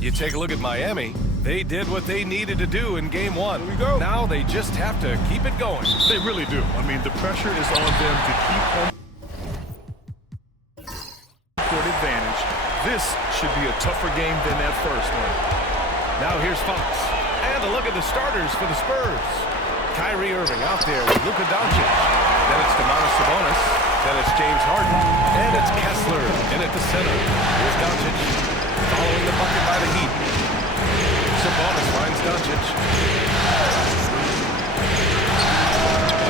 You take a look at Miami. They did what they needed to do in game one. Here we go. Now they just have to keep it going. They really do. I mean, the pressure is on them to keep home court advantage. This should be a tougher game than that first one. Now here's Fox. And a look at the starters for the Spurs. Kyrie Irving out there with Luka Doncic. Then it's Sabonis. Then it's James Harden. And it's Kessler in at the center. Here's Doncic following the bucket by the Heat. Sabonis finds Doncic.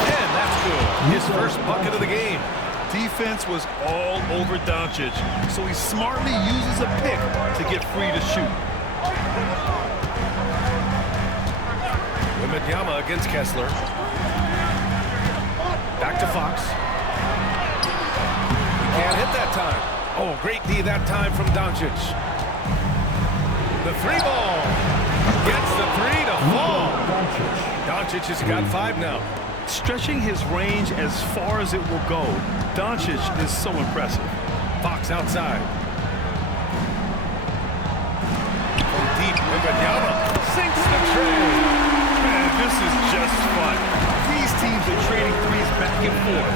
And that's good. His first bucket of the game. Defense was all over Doncic, so he smartly uses a pick to get free to shoot. Wembanyama against Kessler. Back to Fox. Can't hit that time. Oh, great D that time from Doncic. The three ball. Gets the three to fall. Doncic has got 5 now. Stretching his range as far as it will go, Doncic is so impressive. Fox outside. From deep, Wembanyama sinks the trade. Man, this is just fun. These teams are trading threes back and forth.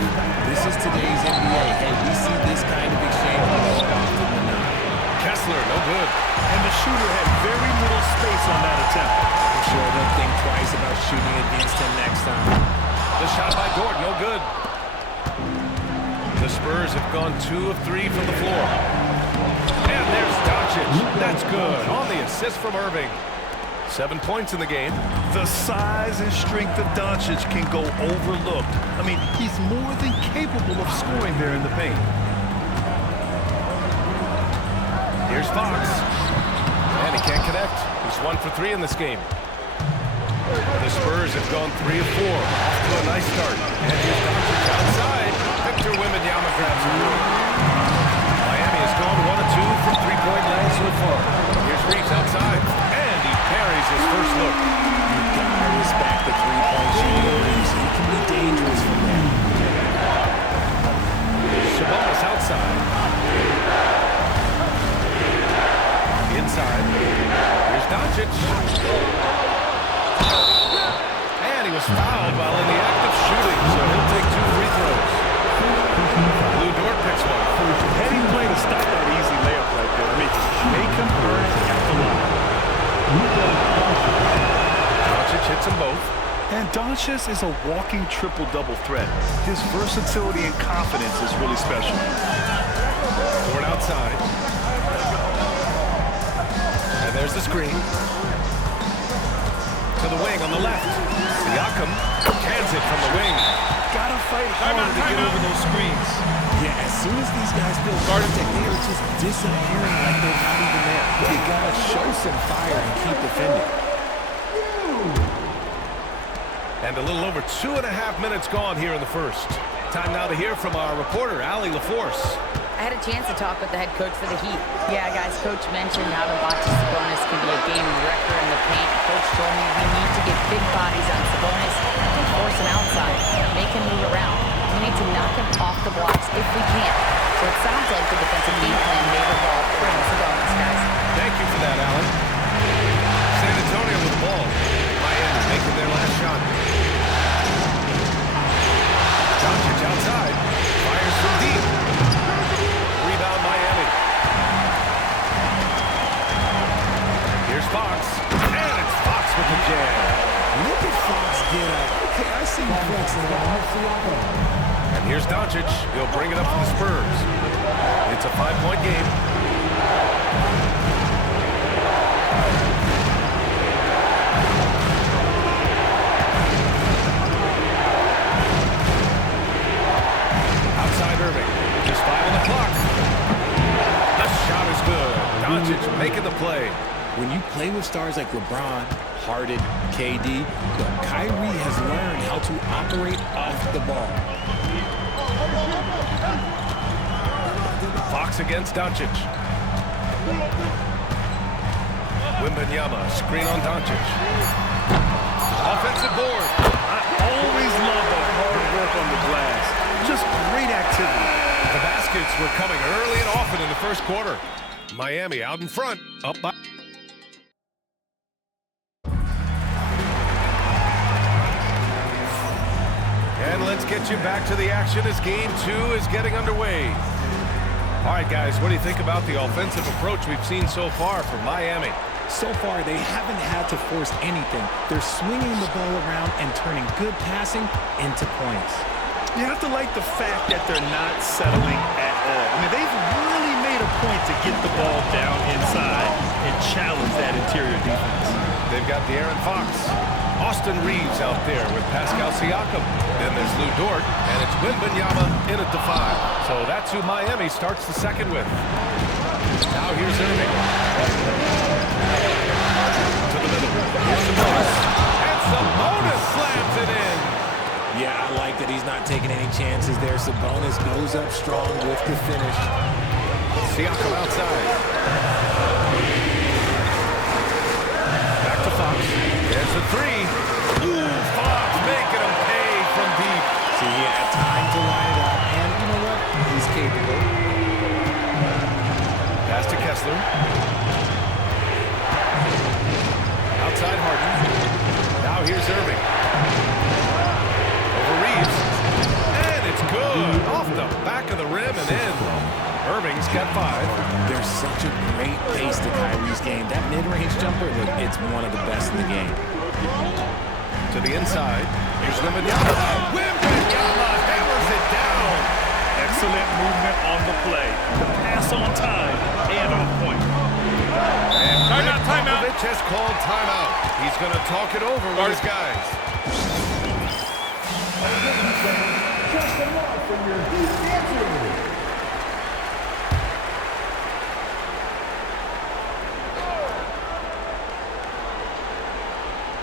This is today's NBA, and we see this kind of exchange more often than not. Kessler, no good. And the shooter had very little space on that attempt. I'm sure they'll think twice about shooting against him next time. The shot by Dort, no good. The Spurs have gone 2 of 3 from the floor. And there's Doncic. That's good. On the assist from Irving. 7 points in the game. The size and strength of Doncic can go overlooked. I mean, he's more than capable of scoring there in the paint. Here's Fox. And he can't connect. He's 1 for 3 in this game. The Spurs have gone 3 of 4. Off to a nice start. And here's Doncic outside. Victor Wembanyama grabs a win. Miami has gone 1 of 2 from three-point land so far. Here's Reeves outside. And he parries his first look. You've got to respect the three-point shooting of Reeves. He can be dangerous from there. Sabonis outside. Inside. Here's Doncic. And he was fouled while in the act of shooting, so he'll take 2 free throws. Lou Dort picks one. Heady play to stop that easy layup right there. I mean, make him earn it at the line. Doncic hits them both. And Doncic is a walking triple-double threat. His versatility and confidence is really special. Dort outside. And there's the screen. To the wing on the left. Siakam cans it from the wing. Gotta fight hard to get over those screens. Yeah, as soon as these guys feel guarded, they are just disappearing like they're not even there. You gotta show some fire and keep defending. And a little over 2.5 minutes gone here in the first. Time now to hear from our reporter, Allie LaForce. I had a chance to talk with the head coach for the Heat. Yeah, guys, Coach mentioned how the Sabonis can be a game wrecker in the paint. Coach told me we need to get big bodies on Sabonis and force him outside, make him move around. We need to knock him off the blocks if we can. So it sounds like the defensive game plan may revolve around Sabonis, guys. Thank you for that, Allie. San Antonio with the ball. Miami making their last shot. Doncic outside. Fires from deep. Rebound Miami. Here's Fox. And it's Fox with the jam. Look at Fox get up. Okay, I see you flexing on. And here's Doncic. He'll bring it up for the Spurs. It's a 5-point game. Outside Irving. Just 5 on the clock. The shot is good. Doncic making the play. When you play with stars like LeBron, Harden, KD, but Kyrie has learned how to operate off the ball. Fox against Doncic. Wembanyama, screen on Doncic. Offensive board. I always love the hard work on the glass. Just great activity. The baskets were coming early and often in the first quarter. Miami out in front, up by. get you back to the action as Game 2 is getting underway. All right, guys, what do you think about the offensive approach we've seen so far from Miami? So far, they haven't had to force anything. They're swinging the ball around and turning good passing into points. You have to like the fact that they're not settling at all. I mean, they've really made a point to get the ball down inside and challenge that interior defense. They've got De'Aaron Fox. Austin Reeves out there with Pascal Siakam. Then there's Lou Dort, and it's Wembanyama in at the 5. So that's who Miami starts the second with. Now here's Irving. To the middle. Here's Sabonis. And Sabonis slams it in. Yeah, I like that he's not taking any chances there. Sabonis goes up strong with the finish. Siakam outside. Back to Fox. There's the 3. Ooh, Fox making him pay from deep. So he had time to line it up, and you know what? He's capable. Pass to Kessler. Outside Harden. Now here's Irving. Over Reeves. And it's good. Off the back of the rim and in. Irving's got 5. There's such a great pace to Kyrie's game. That mid-range jumper, look, it's one of the best in the game. To the inside. Here's Wembanyama. Wembanyama hammers it down. Excellent movement on the play. The pass on time and on point. And timeout. Popovich has called timeout. He's going to talk it over with his guys.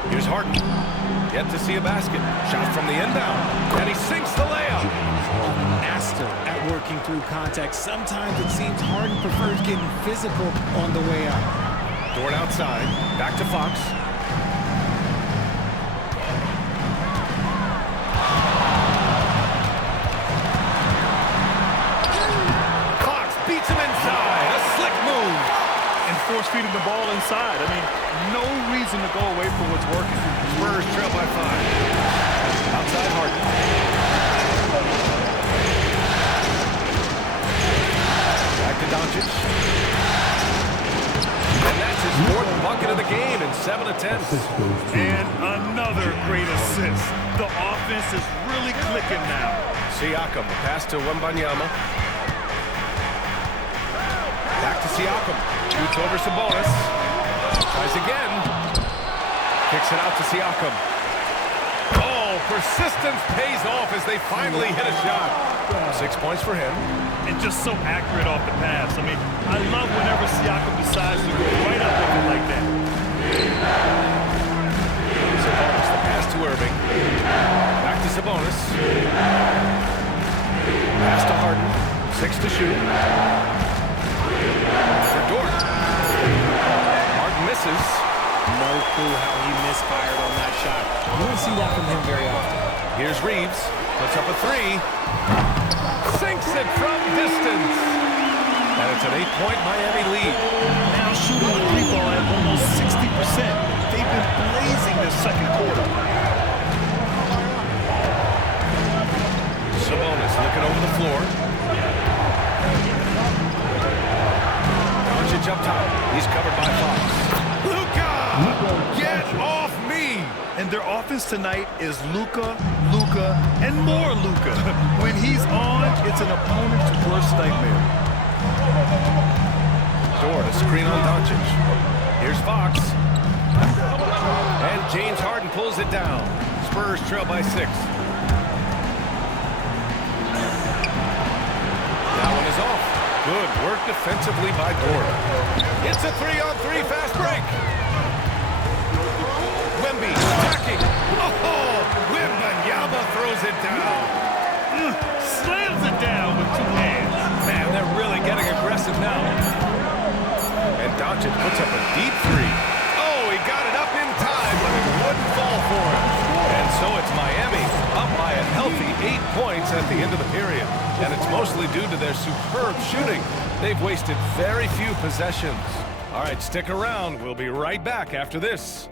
Here's Harden. Yet to see a basket. Shot from the inbound. And he sinks the layup. Master at working through contact. Sometimes it seems Harden prefers getting physical on the way out. Dort outside. Back to Fox. Fox beats him inside. A slick move. And force-feeding the ball inside. I mean, no reason to go away from what's working. Spurs trail by 5. Outside Harden. Back to Doncic. And that's his 4th bucket of the game in 7 attempts. And another great assist. The offense is really clicking now. Siakam, the pass to Wembanyama. Back to Siakam. Shoots over Sabonis. Tries again. Kicks it out to Siakam. Oh, persistence pays off as they finally hit a shot. 6 points for him. And just so accurate off the pass. I mean, I love whenever Siakam decides to go right up with it like that. Sabonis, the pass to Irving. Back to Sabonis. Pass to Harden. 6 to shoot. For Dort. Harden misses. No clue how he misfired on that shot. You don't see that from him very often. Here's Reeves. Puts up a 3. Sinks it from distance. And it's an 8-point Miami lead. Now shooting the three ball at almost 60%. They've been blazing this second quarter. Sabonis looking over the floor. Doncic up top. He's covered by Fox. Luka! Get off me! And their offense tonight is Luka, and more Luka. When he's on, it's an opponent's worst nightmare. Dort, a screen on Doncic. Here's Fox. And James Harden pulls it down. Spurs trail by 6. That one is off. Good work defensively by Dort. It's a 3-on-3 fast break. Wemby attacking. Oh, Wembanyama throws it down. Slams it down with 2 hands. Man, they're really getting aggressive now. And Doncic puts up a deep 3. Oh, he got it up in time, but it wouldn't fall for him. And so it's Miami up by a healthy 8 points at the end of the period. And it's mostly due to their superb shooting. They've wasted very few possessions. All right, stick around. We'll be right back after this.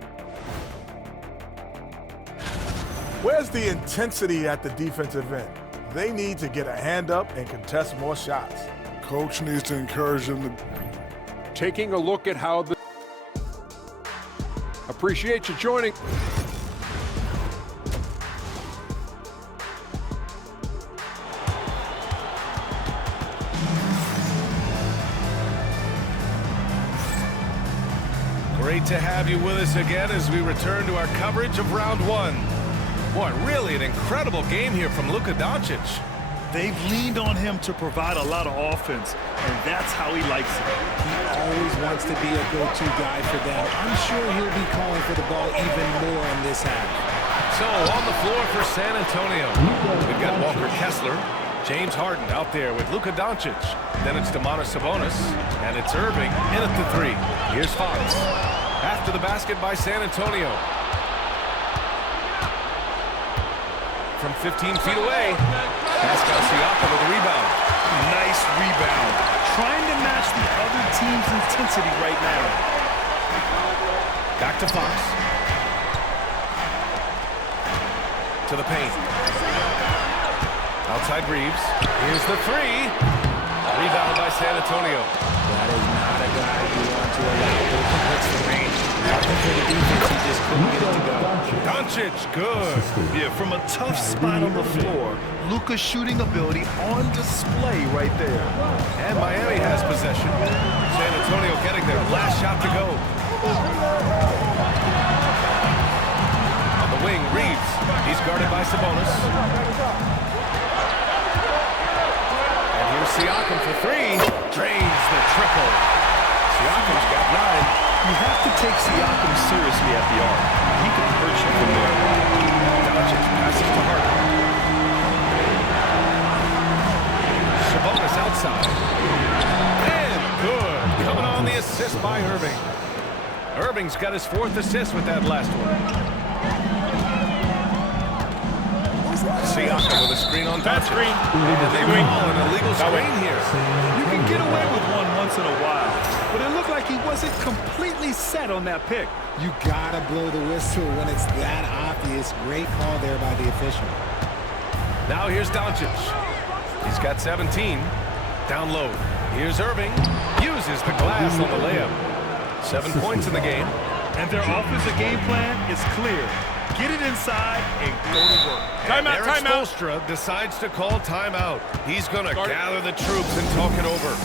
Where's the intensity at the defensive end? They need to get a hand up and contest more shots. Coach needs to encourage them to... Taking a look at how the... Appreciate you joining. Great to have you with us again as we return to our coverage of round one. Boy, really an incredible game here from Luka Doncic. They've leaned on him to provide a lot of offense, and that's how he likes it. He always wants to be a go-to guy for them. I'm sure he'll be calling for the ball even more in this half. So on the floor for San Antonio, we've got Walker Kessler, James Harden out there with Luka Doncic. Then it's Sabonis, and it's Irving in at the three. Here's Fox. After the basket by San Antonio. From 15 feet away, Pascal Siakam with a rebound. Nice rebound. Trying to match the other team's intensity right now. Back to Fox. To the paint. Outside Reeves. Here's the three. Rebound by San Antonio. That is not a guy you want to allow open hits the range. Nothing for the defense, he just couldn't get it to go. Doncic, good. Yeah, from a tough spot on the floor, Luka's shooting ability on display right there. And Miami has possession. San Antonio getting their last shot to go. On the wing, Reeves. He's guarded by Sabonis. And here's Siakam for three. Drains the triple. Siakam's got 9. You have to take Siakam seriously at the arc. He can hurt you from there. Doncic passes to Harden. Sabonis outside. And good. Coming on the assist by Irving. Irving's got his 4th assist with that last one. Siakam with a screen on Doncic. And they call an illegal screen here. You can get away with one once in a while, but it looked like he wasn't completely set on that pick. You gotta blow the whistle when it's that obvious. Great call there by the official. Now here's Doncic. He's got 17. Down low. Here's Irving. Uses the glass on the layup. 7 points in the game. And their offensive game plan is clear. Get it inside and go to work. Timeout, timeout. Spoelstra decides to call timeout. He's going to gather the troops and talk it over.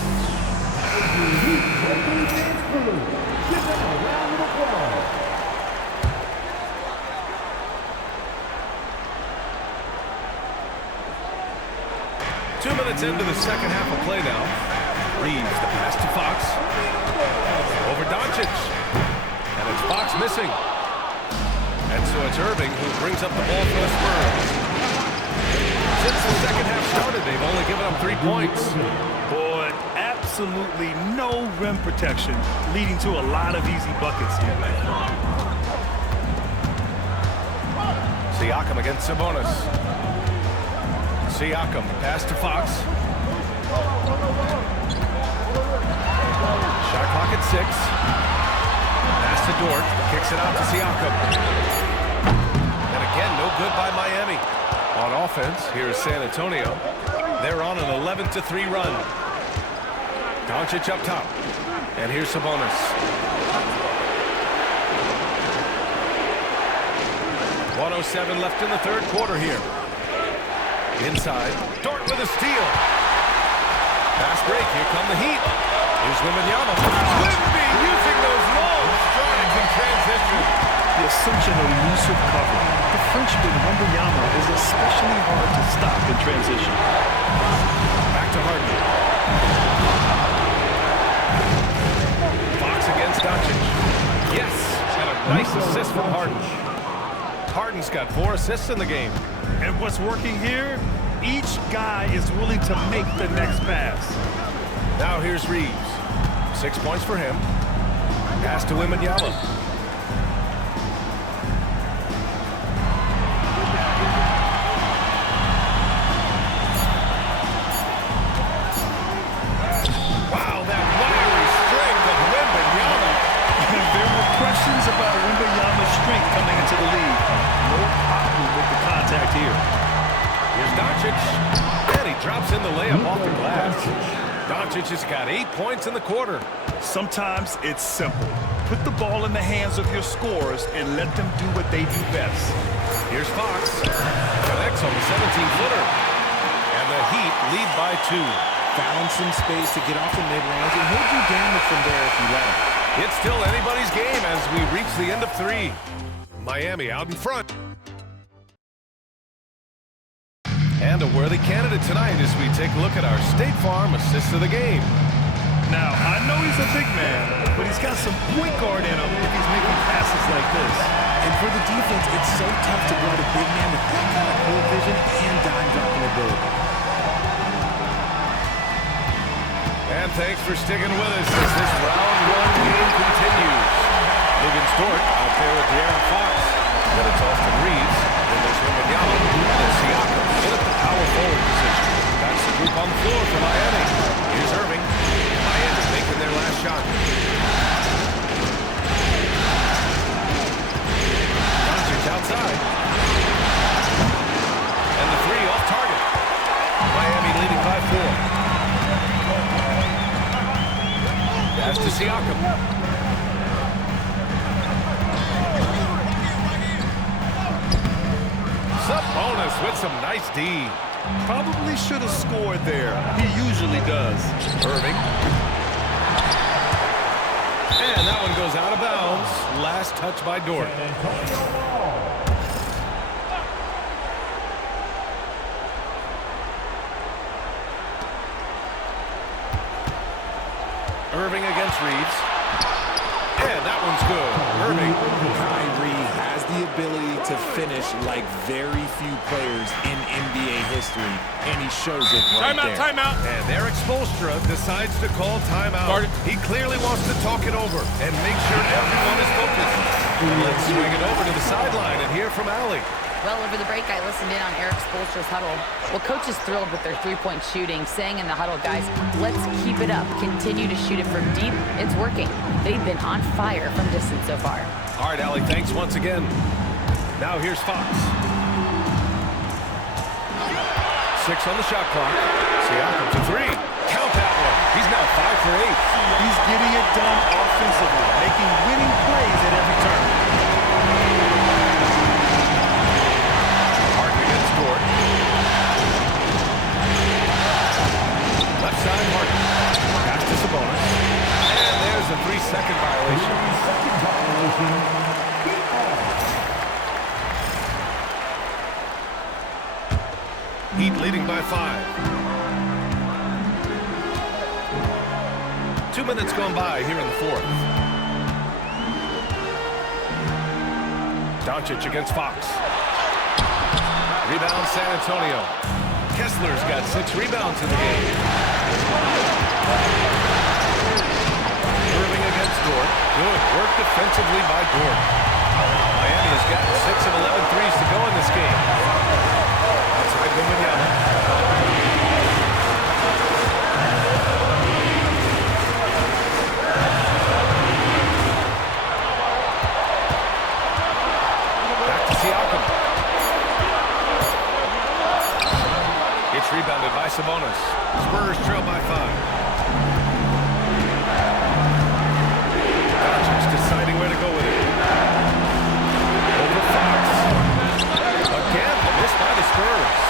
Two minutes into the second half of play now. Reeves the pass to Fox. Over Doncic. And it's Fox missing. And so it's Irving who brings up the ball for the Spurs. Since the second half started, they've only given up 3 points. Boy, absolutely no rim protection, leading to a lot of easy buckets here. Siakam against Sabonis. Siakam, pass to Fox. Shot clock at 6. Pass to Dort, kicks it out to Siakam. And again, no good by Miami. On offense, here is San Antonio. They're on an 11-3 run. Doncic up top. And here's Sabonis. 1:07 left in the third quarter here. Inside, Dort with a steal. Fast break, here come the Heat. Here's Wembanyama. Wemby using those long strides in transition. He has such an elusive cover. The Frenchman Wembanyama is especially hard to stop in transition. Back to Harden. Fox against Doncic. Yes, and a nice assist from Harden. Harden's got 4 assists in the game. And what's working here? Each guy is willing to make the next pass. Now here's Reeves. 6 points for him. Pass to Wembanyama. Wow, that wiry strength of Wembanyama. There were questions about Wembanyama's strength coming into the league. No problem with the here. Here's Doncic. And he drops in the layup off the glass. Doncic has got 8 points in the quarter. Sometimes it's simple. Put the ball in the hands of your scorers and let them do what they do best. Here's Fox. Connects on the 17-footer. And the Heat lead by 2. Found some space to get off the mid-range, and he'll do damage from there if you let him. It's still anybody's game as we reach the end of 3. Miami out in front. And a worthy candidate tonight as we take a look at our State Farm assist of the game. Now, I know he's a big man, but he's got some point guard in him if he's making passes like this. And for the defense, it's so tough to guard a big man with that kind of court vision and dime-dropping ability. And thanks for sticking with us as this round 1 game continues. Logan Stort out there with De'Aaron Fox. Then it's Austin Reeves. Then there's Wembanyama. And Siakam in at the power forward position. That's the group on the floor for Miami. Here's Irving. Miami making their last shot. Doncic outside. And the 3 off target. Miami leading by 4. Pass to Siakam. Sabonis with some nice D. Probably should have scored there. He usually does. Irving. And that one goes out of bounds. Last touch by Dort. Irving against Reeves. And that one's good. Irving. Kyrie has the ability to finish like very few players in NBA history, and he shows it right there. Timeout. And Eric Spoelstra decides to call timeout. He clearly wants to talk it over and make sure everyone is focused. Let's swing it over to the sideline and hear from Allie. Well, over the break, I listened in on Eric Spoelstra's huddle. Well, coach is thrilled with their three-point shooting, saying in the huddle, guys, let's keep it up. Continue to shoot it from deep. It's working. They've been on fire from distance so far. All right, Allie, thanks once again. Now here's Fox. 6 on the shot clock. Siakam to 3. Count that one. He's now 5 for 8. He's getting it done offensively, making winning plays at every turn. Left side, Harden. Pass to Sabonis. And there's a 3-second violation. Heat leading by 5. 2 minutes gone by here in the 4th. Doncic against Fox. Rebound San Antonio. Kessler's got 6 rebounds in the game. Irving against Dort. Good work defensively by Dort. Miami has got 6 of 11 threes to go in this game. Outside Wembanyama. Back to Siakam. It's rebounded by Sabonis. Spurs trail by 5. Doncic deciding where to go with it. Over to Fox. Again, missed by the Spurs.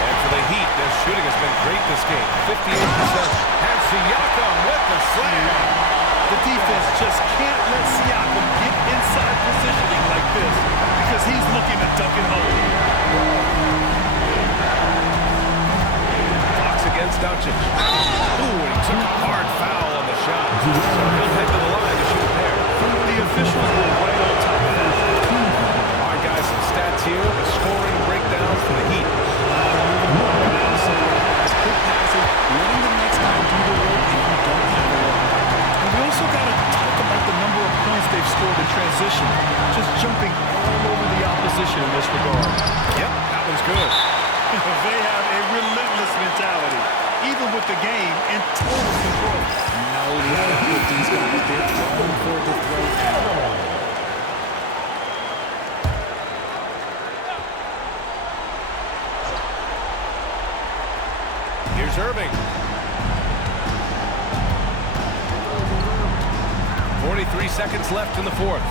And for the Heat, their shooting has been great this game. 58%. And Siakam with the slam. The defense just can't let Siakam get inside positioning like this because he's looking to duck it home. Against Doncic. Ooh, and he took a hard foul on the shot. So he'll head to the line to shoot a pair. The officials were right on top of that. All right, guys, some stats here. The scoring breakdown for the Heat. Quick passing, letting the next guy do the work if you don't have the work. And we also got to talk about the number of points they've scored in transition. Just jumping all over the opposition in this regard. Yep, that one's good. They have a relentless mentality, even with the game in total control. No let up with these guys. They're going for the throw. 23 seconds left in the fourth.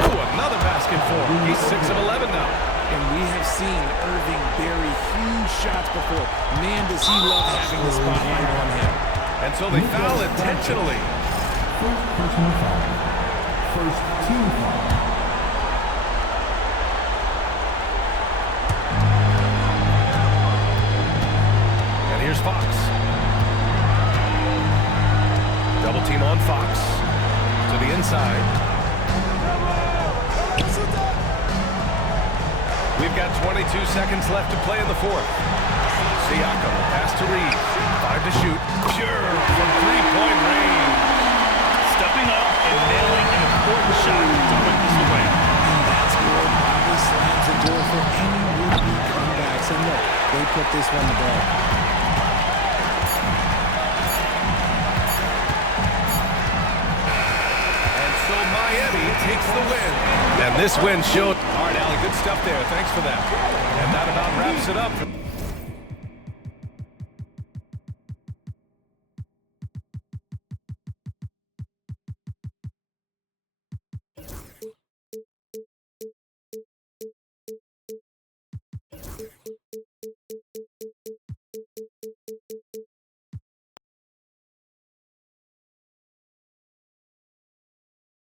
Ooh, another basket for him. He's 6 of 11 now. And we have seen Irving bury huge shots before. Man, does he love having the spotlight on him. And so they foul intentionally. First personal foul. First team foul. And here's Fox. Double team on Fox. To the inside. We've got 22 seconds left to play in the fourth. Siakam, pass to Reed. 5 to shoot. Pure from three-point range. Stepping up and nailing an important shot to put this away. And that score probably slams the door for any would-be comebacks. And look, they put this one to bed. And so Miami takes the win. And this win showed. All right, Allie, good stuff there. Thanks for that. And that about wraps it up.